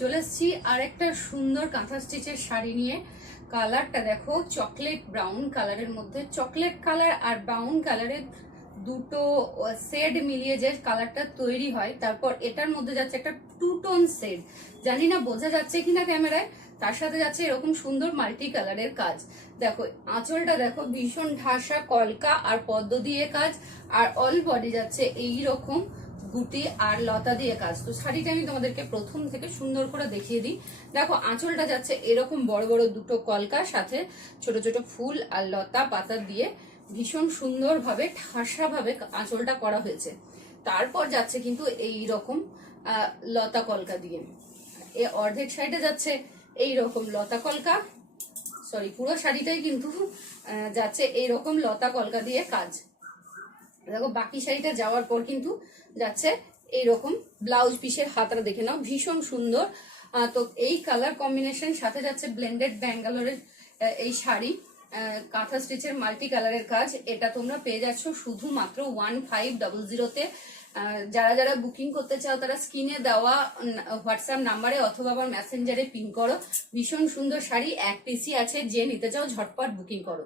চলে এসেছি আরেকটা সুন্দর কাঁথা স্টিচের শাড়ি নিয়ে। কালারটা দেখো চকলেট ব্রাউন কালারের মধ্যে, চকলেট কালার আর ব্রাউন কালারের দুটো শেড মিলিয়ে যে কালারটা তৈরি হয়, তারপর এটার মধ্যে যাচ্ছে একটা টু টোন শেড। জানি না বোঝা যাচ্ছে কিনা ক্যামেরায়। তার সাথে যাচ্ছে এরকম সুন্দর মাল্টি কালারের কাজ। দেখো আঁচলটা দেখো ভীষণ ঢাসা কলকা আর পদ্ম দিয়ে কাজ, আর অল বডি যাচ্ছে এইরকম গুটি আর লতা দিয়ে কাজ। তো শাড়িটা আমি তোমাদেরকে প্রথম থেকে সুন্দর করে দেখিয়ে দিই। দেখো আঁচলটা যাচ্ছে এরকম বড় বড় দুটো কলকার সাথে ছোট ছোট ফুল আর লতা পাতা দিয়ে ভীষণ সুন্দর ভাবে ঠাসা ভাবে আঁচলটা করা হয়েছে। তারপর যাচ্ছে কিন্তু এই রকম লতা কলকা দিয়ে, এ অর্ধেক সাইডে যাচ্ছে এই রকম লতা কলকা, সরি পুরো শাড়িটাই কিন্তু যাচ্ছে এইরকম লতা কলকা দিয়ে কাজ। দেখো বাকি শাড়িটা যাওয়ার পর কিন্তু যাচ্ছে এইরকম ব্লাউজ পিসের হাতটা দেখে নাও, ভীষণ সুন্দর। তো এই কালার কম্বিনেশন সাথে যাচ্ছে ব্লেন্ডেড ব্যাঙ্গালোরের এই শাড়ি, কাঁথা স্টিচের মাল্টি কালারের কাজ। এটা তোমরা পেয়ে যাচ্ছ শুধুমাত্র 1500-তে। যারা যারা বুকিং করতে চাও তারা স্ক্রিনে দেওয়া হোয়াটসঅ্যাপ নাম্বারে অথবা আবার মেসেঞ্জারে পিন করো। ভীষণ সুন্দর শাড়ি, এক পিসই আছে, যে নিতে চাও ঝটপট বুকিং করো।